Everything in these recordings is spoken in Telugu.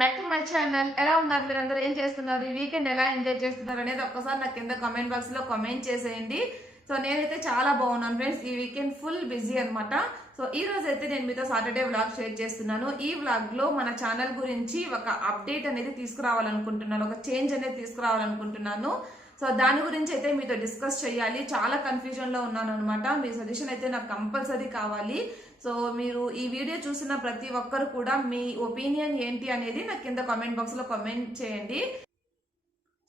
Back to my channel. ఎలా ఉన్నారు మీరందరూ? ఏం చేస్తున్నారు? ఈ వీకెండ్ ఎలా ఎంజాయ్ చేస్తున్నారు అనేది ఒక్కసారి నాకు కింద కామెంట్ బాక్స్ లో కామెంట్ చేసేయండి. సో నేనైతే చాలా బాగున్నాను ఫ్రెండ్స్. ఈ వీకెండ్ ఫుల్ బిజీ అనమాట. సో ఈ రోజు అయితే నేను మీతో సాటర్డే వ్లాగ్ షేర్ చేస్తున్నాను. ఈ వ్లాగ్ లో మన ఛానల్ గురించి ఒక అప్డేట్ అనేది తీసుకురావాలనుకుంటున్నాను, ఒక చేంజ్ అనేది తీసుకురావాలనుకుంటున్నాను. సో దాని గురించి అయితే మీతో డిస్కస్ చేయాలి. చాలా కన్ఫ్యూజన్ లో ఉన్నాను అనమాట. మీ సజెషన్ అయితే నాకు కంపల్సరీ కావాలి. సో మీరు ఈ వీడియో చూసిన ప్రతి ఒక్కరు కూడా మీ ఒపీనియన్ ఏంటి అనేది నాకు కింద కామెంట్ బాక్స్ లో కామెంట్ చేయండి.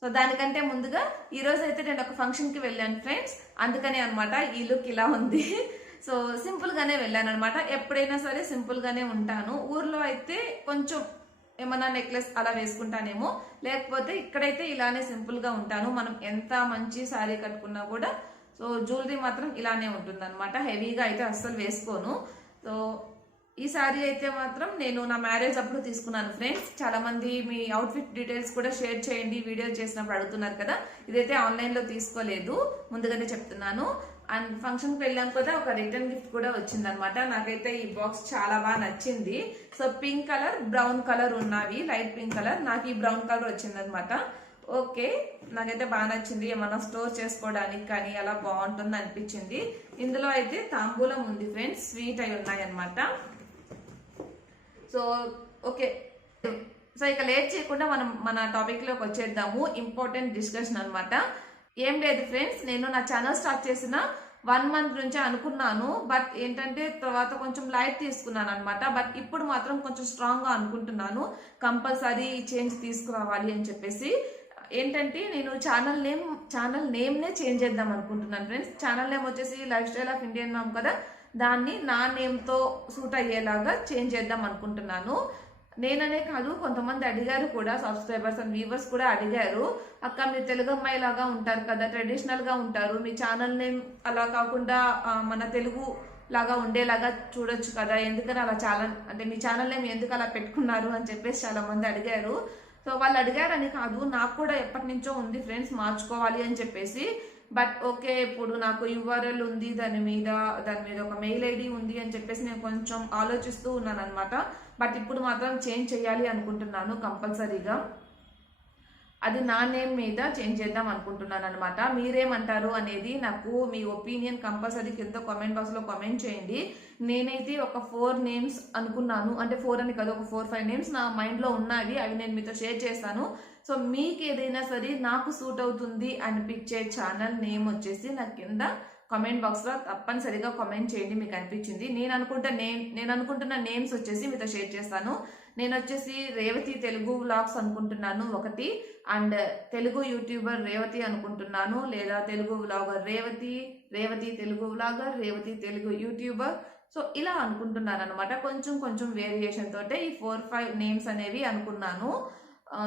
సో దానికంటే ముందుగా ఈ రోజు అయితే నేను ఒక ఫంక్షన్ కి వెళ్ళాను ఫ్రెండ్స్. అందుకనే అనమాట ఈ లుక్ ఇలా ఉంది. సో సింపుల్ గానే వెళ్ళాను అనమాట. ఎప్పుడైనా సరే సింపుల్ గానే ఉంటాను. ఊర్లో అయితే కొంచెం ఏమన్నా నెక్లెస్ అలా వేసుకుంటానేమో, లేకపోతే ఇక్కడైతే ఇలానే సింపుల్ గా ఉంటాను. మనం ఎంత మంచి శారీ కట్టుకున్నా కూడా సో జ్యువెలరీ మాత్రం ఇలానే ఉంటుంది అనమాట. హెవీగా అయితే అస్సలు వేసుకోను. సో ఈ శారీ అయితే మాత్రం నేను నా మ్యారేజ్ అప్పుడు తీసుకున్నాను ఫ్రెండ్స్. చాలా మంది మీ అవుట్ఫిట్ డీటెయిల్స్ కూడా షేర్ చేయండి వీడియో చేసినప్పుడు అడుగుతున్నారు కదా. ఇదైతే ఆన్లైన్ లో తీసుకోలేదు, ముందుగానే చెప్తున్నాను. అండ్ ఫంక్షన్ కి వెళ్ళాం కదా, ఒక రిటర్న్ గిఫ్ట్ కూడా వచ్చింది అనమాట. నాకైతే ఈ బాక్స్ చాలా బాగా నచ్చింది. So pink colour, brown colour ఉన్నవి, లైట్ పింక్ కలర్. నాకు ఈ బ్రౌన్ కలర్ వచ్చింది అనమాట. ఓకే, నాకైతే బాగా నచ్చింది. ఏమన్నా స్టోర్ చేసుకోవడానికి కానీ అలా బాగుంటుంది అనిపించింది. ఇందులో అయితే తాంబూలం ఉంది ఫ్రెండ్స్, స్వీట్ అయి ఉన్నాయి అనమాట. సో ఓకే, సో ఇక లేట్ చేయకుండా మనం మన టాపిక్ లోకి వచ్చేద్దాము. ఇంపార్టెంట్ డిస్కషన్ అనమాట. ఏం లేదు ఫ్రెండ్స్, నేను నా ఛానల్ స్టార్ట్ చేసిన 1 మంత్ నుంచే అనుకున్నాను. బట్ ఏంటంటే తర్వాత కొంచెం లైట్ తీసుకున్నాను అనమాట. బట్ ఇప్పుడు మాత్రం కొంచెం స్ట్రాంగ్ గా అనుకుంటున్నాను, కంపల్సరీ చేంజ్ తీసుకురావాలి అని చెప్పేసి. ఏంటంటే నేను ఛానల్ నేమ్ నే చేంజ్ చేద్దాం అనుకుంటున్నాను ఫ్రెండ్స్. ఛానల్ నేమ్ వచ్చేసి life style of Indian ma'am కదా, దాన్ని నా నేమ్ తో సూట్ అయ్యేలాగా చేంజ్ చేద్దాం అనుకుంటున్నాను. నేననే కాదు, కొంతమంది అడిగారు కూడా, సబ్స్క్రైబర్స్ అండ్ వ్యూవర్స్ కూడా అడిగారు, అక్క మీరు తెలుగు అమ్మాయి లాగా ఉంటారు కదా, ట్రెడిషనల్ గా ఉంటారు, మీ ఛానల్ నేమ్ అలా కాకుండా మన తెలుగు లాగా ఉండేలాగా చూడొచ్చు కదా, ఎందుకని అలా చాలా అంటే మీ ఛానల్ నేమ్ ఎందుకు అలా పెట్టుకున్నారు అని చెప్పేసి చాలా మంది అడిగారు. సో వాళ్ళు అడిగారని కాదు, నాకు కూడా ఎప్పటి నుంచో ఉంది ఫ్రెండ్స్ మార్చుకోవాలి అని చెప్పేసి. బట్ ఓకే, ఇప్పుడు నాకు యూఆర్ఎల్ ఉంది, దాని మీద ఒక మెయిల్ ఐడి ఉంది అని చెప్పేసి నేను కొంచెం ఆలోచిస్తూ ఉన్నాను అనమాట. బట్ ఇప్పుడు మాత్రం చేంజ్ చేయాలి అనుకుంటున్నాను కంపల్సరీగా. అది నా నేమ్ మీద చేంజ్ చేద్దాం అనుకుంటున్నాను అనమాట. మీరేమంటారు అనేది నాకు మీ ఒపీనియన్ కంపల్సరీ కింద కామెంట్ బాక్స్ లో కామెంట్ చేయండి. నేనైతే ఒక 4 నేమ్స్ అనుకున్నాను, అంటే 4 అని కాదు, ఒక 4-5 నేమ్స్ నా మైండ్ లో ఉన్నాయి. అవి నేను మీతో షేర్ చేస్తాను. సో మీకు ఏదైనా సరే నాకు సూట్ అవుతుంది అనిపించే ఛానల్ నేమ్ వచ్చేసి నాకు కింద కామెంట్ బాక్స్ లో తప్పనిసరిగా కామెంట్ చేయండి మీకు అనిపించింది. నేను అనుకుంటున్న నేమ్స్ వచ్చేసి మీతో షేర్ చేస్తాను. నేను వచ్చేసి రేవతి తెలుగు వ్లాగ్స్ అనుకుంటున్నాను ఒకటి, అండ్ తెలుగు యూట్యూబర్ రేవతి అనుకుంటున్నాను, లేదా Telugu vlogger Revathi Telugu vlogger, Revathi Telugu YouTuber. So ఇలా అనుకుంటున్నాను అనమాట. కొంచెం వేరియేషన్ తోటే ఈ 4-5 నేమ్స్ అనేవి అనుకున్నాను.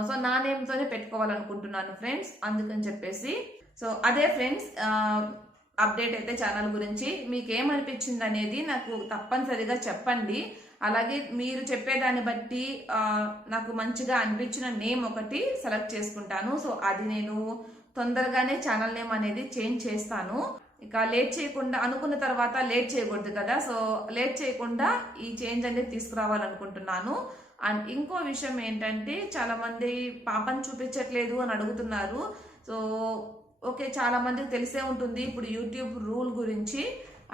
సో నా నేమ్ తోనే పెట్టుకోవాలనుకుంటున్నాను ఫ్రెండ్స్, అందుకని చెప్పేసి. సో అదే ఫ్రెండ్స్ అప్డేట్ అయితే ఛానల్ గురించి మీకు ఏమనిపించింది అనేది నాకు తప్పనిసరిగా చెప్పండి. అలాగే మీరు చెప్పేదాన్ని బట్టి నాకు మంచిగా అనిపించిన నేమ్ ఒకటి సెలెక్ట్ చేసుకుంటాను. సో అది నేను తొందరగానే ఛానల్ నేమ్ అనేది చేంజ్ చేస్తాను. ఇక లేట్ చేయకుండా, అనుకున్న తర్వాత లేట్ చేయకూడదు కదా, సో లేట్ చేయకుండా ఈ చేంజ్ అనేది తీసుకురావాలనుకుంటున్నాను. అండ్ ఇంకో విషయం ఏంటంటే, చాలా మంది పాపను చూపించట్లేదు అని అడుగుతున్నారు. సో ఓకే, చాలా మందికి తెలిసే ఉంటుంది ఇప్పుడు యూట్యూబ్ రూల్ గురించి.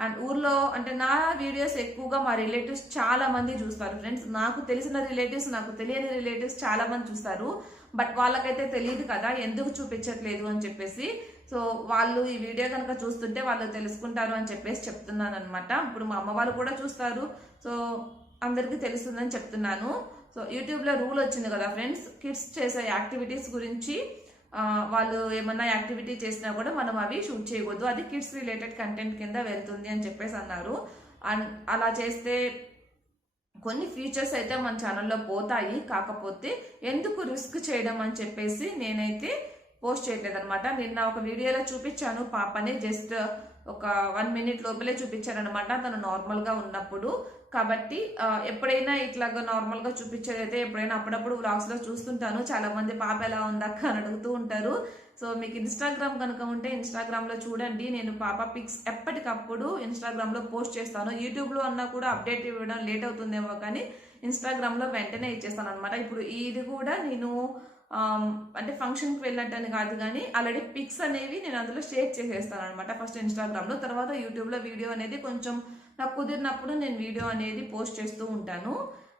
అండ్ ఊర్లో అంటే నా వీడియోస్ ఎక్కువగా మా రిలేటివ్స్ చాలా మంది చూస్తారు ఫ్రెండ్స్. నాకు తెలిసిన రిలేటివ్స్, నాకు తెలియని రిలేటివ్స్ చాలా మంది చూస్తారు. బట్ వాళ్ళకైతే తెలియదు కదా ఎందుకు చూపించట్లేదు అని చెప్పేసి. సో వాళ్ళు ఈ వీడియో కనుక చూస్తుంటే వాళ్ళు తెలుసుకుంటారు అని చెప్పేసి చెప్తున్నాను అనమాట. ఇప్పుడు మా అమ్మ వాళ్ళు కూడా చూస్తారు, సో అందరికీ తెలుస్తుందని చెప్తున్నాను. సో యూట్యూబ్ లో రూల్ వచ్చింది కదా ఫ్రెండ్స్, కిడ్స్ చేసే యాక్టివిటీస్ గురించి వాళ్ళు ఏమన్నా యాక్టివిటీ చేసినా కూడా మనం అవి షూట్ చేయకూడదు, అది కిడ్స్ రిలేటెడ్ కంటెంట్ కింద వెళ్తుంది అని చెప్పేసి అన్నారు. అండ్ అలా చేస్తే కొన్ని ఫీచర్స్ అయితే మన ఛానల్లో పోతాయి. కాకపోతే ఎందుకు రిస్క్ చేయడం అని చెప్పేసి నేనైతే పోస్ట్ చేయట్లేదు అనమాట. నిన్న ఒక వీడియోలో చూపించాను, పాపని జస్ట్ ఒక 1 మినిట్ లోపలే చూపించాను అనమాట, తను నార్మల్ గా ఉన్నప్పుడు. కాబట్టి ఎప్పుడైనా ఇట్లాగా నార్మల్ గా చూపించేదైతే ఎప్పుడైనా అప్పుడప్పుడు వ్లాగ్స్ లో చూస్తుంటాను. చాలా మంది పాప ఎలా ఉందక్క అని అడుగుతూ ఉంటారు. సో మీకు ఇన్స్టాగ్రామ్ కనుక ఉంటే ఇన్స్టాగ్రామ్ లో చూడండి, నేను పాప పిక్స్ ఎప్పటికప్పుడు ఇన్స్టాగ్రామ్ లో పోస్ట్ చేస్తాను. యూట్యూబ్ లో అన్నా కూడా అప్డేట్ ఇవ్వడం లేట్ అవుతుందేమో, కానీ ఇన్స్టాగ్రామ్లో వెంటనే ఇచ్చేస్తాను అనమాట. ఇప్పుడు ఇది కూడా నేను అంటే ఫంక్షన్కి వెళ్ళినట్టని కాదు కానీ ఆల్రెడీ పిక్స్ అనేవి నేను అందులో షేర్ చేసేస్తాను అనమాట. ఫస్ట్ ఇన్స్టాగ్రామ్లో, తర్వాత యూట్యూబ్లో వీడియో అనేది కొంచెం నాకు కుదిరినప్పుడు నేను వీడియో అనేది పోస్ట్ చేస్తూ ఉంటాను.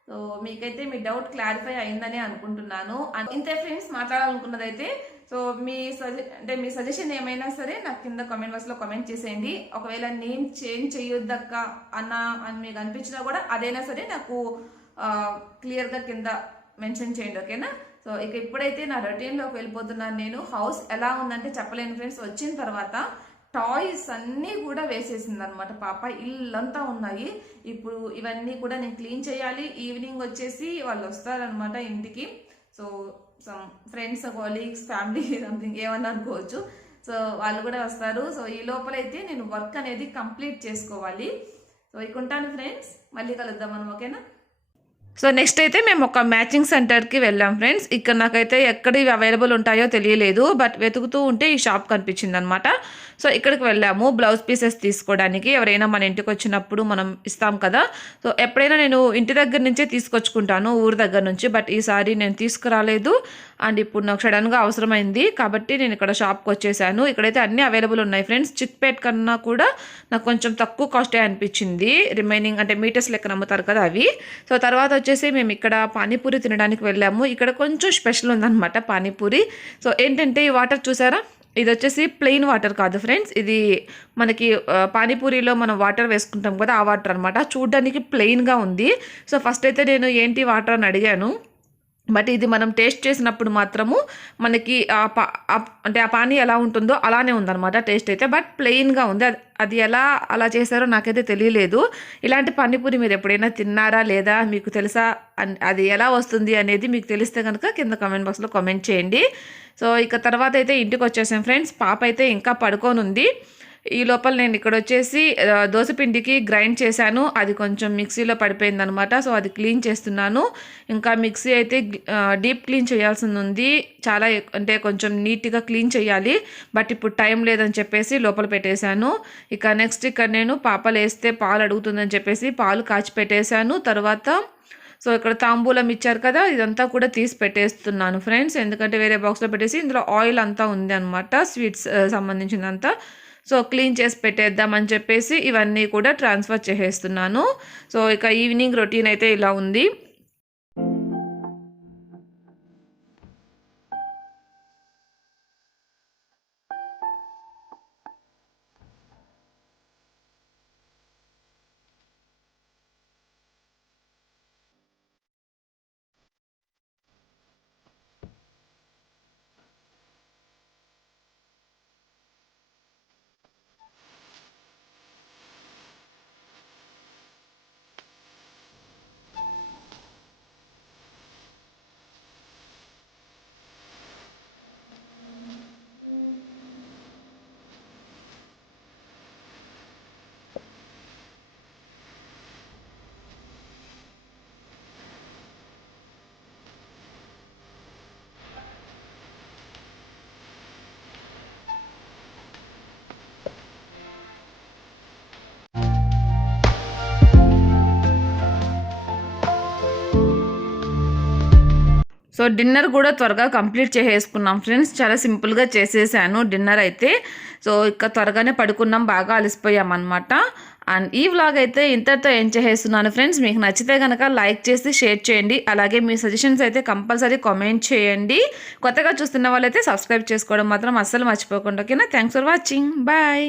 సో మీకైతే మీ డౌట్ క్లారిఫై అయిందని అనుకుంటున్నాను. ఇంతే ఫ్రెండ్స్ మాట్లాడాలనుకున్నదైతే. సో మీ సజెషన్ ఏమైనా సరే నాకు కింద కామెంట్ బాక్స్లో కామెంట్ చేసేయండి. ఒకవేళ నేను చేంజ్ చేయొద్దక్క అని మీకు అనిపించినా కూడా అదైనా సరే నాకు క్లియర్గా కింద మెన్షన్ చేయండి, ఓకేనా? సో ఇక ఇప్పుడైతే నా రొటీన్లోకి వెళ్ళిపోతున్నాను. నేను హౌస్ ఎలా ఉందంటే చెప్పలేను ఫ్రెండ్స్. వచ్చిన తర్వాత టాయ్స్ అన్నీ కూడా వేసేసింది అనమాట పాప. ఇల్లంతా ఉన్నాయి. ఇప్పుడు ఇవన్నీ కూడా నేను క్లీన్ చేయాలి. ఈవినింగ్ వచ్చేసి వాళ్ళు వస్తారనమాట ఇంటికి. So some friends, colleagues, family something ఏమన్నా అనుకోవచ్చు. సో వాళ్ళు కూడా వస్తారు. సో ఈ లోపలైతే నేను వర్క్ అనేది కంప్లీట్ చేసుకోవాలి. సో ఇక ఉంటాను ఫ్రెండ్స్, మళ్ళీ కలుద్దాం మనం, ఓకేనా? సో నెక్స్ట్ అయితే మేము ఒక మ్యాచింగ్ సెంటర్కి వెళ్ళాం ఫ్రెండ్స్. ఇక్కడ నాకైతే ఎక్కడ ఇవి అవైలబుల్ ఉంటాయో తెలియలేదు, బట్ వెతుకుతూ ఉంటే ఈ షాప్ కనిపించింది అనమాట. సో ఇక్కడికి వెళ్ళాము బ్లౌజ్ పీసెస్ తీసుకోవడానికి. ఎవరైనా మన ఇంటికి వచ్చినప్పుడు మనం ఇస్తాం కదా. సో ఎప్పుడైనా నేను ఇంటి దగ్గర నుంచే తీసుకొచ్చుకుంటాను, ఊరి దగ్గర నుంచి. బట్ ఈసారి నేను తీసుకురాలేదు అండ్ ఇప్పుడు నాకు సడన్గా అవసరమైంది కాబట్టి నేను ఇక్కడ షాప్కి వచ్చేసాను. ఇక్కడైతే అన్నీ అవైలబుల్ ఉన్నాయి ఫ్రెండ్స్. చిక్పేట్ కన్నా కూడా నాకు కొంచెం తక్కువ కాస్టే అనిపించింది. రిమైనింగ్ అంటే మీటర్స్ లెక్క నమ్ముతారు కదా అవి. సో తర్వాత వచ్చేసి మేము ఇక్కడ పానీపూరి తినడానికి వెళ్ళాము. ఇక్కడ కొంచెం స్పెషల్ ఉందన్నమాట పానీపూరి. సో ఏంటంటే ఈ వాటర్ చూసారా, ఇది వచ్చేసి ప్లెయిన్ వాటర్ కాదు ఫ్రెండ్స్. ఇది మనకి పానీపూరిలో మనం వాటర్ వేసుకుంటాం కదా, ఆ వాటర్ అనమాట. చూడ్డానికి ప్లెయిన్గా ఉంది. సో ఫస్ట్ అయితే నేను ఏంటి వాటర్ అని అడిగాను. బట్ ఇది మనం టేస్ట్ చేసినప్పుడు మాత్రము మనకి అంటే ఆ పానీ ఎలా ఉంటుందో అలానే ఉందన్నమాట టేస్ట్ అయితే. బట్ ప్లెయిన్గా ఉంది. అది ఎలా అలా చేశారో నాకైతే తెలియలేదు. ఇలాంటి పానీపూరి మీరు ఎప్పుడైనా తిన్నారా లేదా, మీకు తెలుసా, అది ఎలా వస్తుంది అనేది మీకు తెలిస్తే కనుక కింద కామెంట్ బాక్స్లో కామెంట్ చేయండి. సో ఇక తర్వాత అయితే ఇంటికి వచ్చేసాం ఫ్రెండ్స్. పాప అయితే ఇంకా పడుకొని ఉంది. ఈ లోపల నేను ఇక్కడ వచ్చేసి దోసపిండికి గ్రైండ్ చేశాను. అది కొంచెం మిక్సీలో పడిపోయింది అనమాట. సో అది క్లీన్ చేస్తున్నాను. ఇంకా మిక్సీ అయితే డీప్ క్లీన్ చేయాల్సింది ఉంది. చాలా అంటే కొంచెం నీట్గా క్లీన్ చేయాలి. బట్ ఇప్పుడు టైం లేదని చెప్పేసి లోపల పెట్టేశాను. ఇక నెక్స్ట్ ఇక్కడ నేను పాప లేస్తే పాలు అడుగుతుందని చెప్పేసి పాలు కాచి పెట్టేశాను. తర్వాత సో ఇక్కడ తాంబూలం ఇచ్చారు కదా, ఇదంతా కూడా తీసి పెట్టేస్తున్నాను ఫ్రెండ్స్. ఎందుకంటే వేరే బాక్స్లో పెట్టేసి ఇందులో ఆయిల్ అంతా ఉంది అనమాట, స్వీట్స్ సంబంధించిందంతా. సో క్లీన్ చేసి పెట్టేద్దామని చెప్పేసి ఇవన్నీ కూడా ట్రాన్స్ఫర్ చేసేస్తున్నాను. సో ఇక ఈవినింగ్ రొటీన్ అయితే ఇలా ఉంది. సో డిన్నర్ కూడా త్వరగా కంప్లీట్ చేసేసుకున్నాం ఫ్రెండ్స్. చాలా సింపుల్గా చేసేసాను డిన్నర్ అయితే. సో ఇక త్వరగానే పడుకున్నాం, బాగా అలసిపోయామన్నమాట. అండ్ ఈ వ్లాగ్ అయితే ఇంతటితో ఏం చేసేస్తున్నాను ఫ్రెండ్స్. మీకు నచ్చితే కనుక లైక్ చేసి షేర్ చేయండి. అలాగే మీ సజెషన్స్ అయితే కంపల్సరీ కామెంట్ చేయండి. కొత్తగా చూస్తున్న వాళ్ళైతే సబ్స్క్రైబ్ చేసుకోవడం మాత్రం అస్సలు మర్చిపోకుండా, ఓకేనా? Thanks for watching, bye.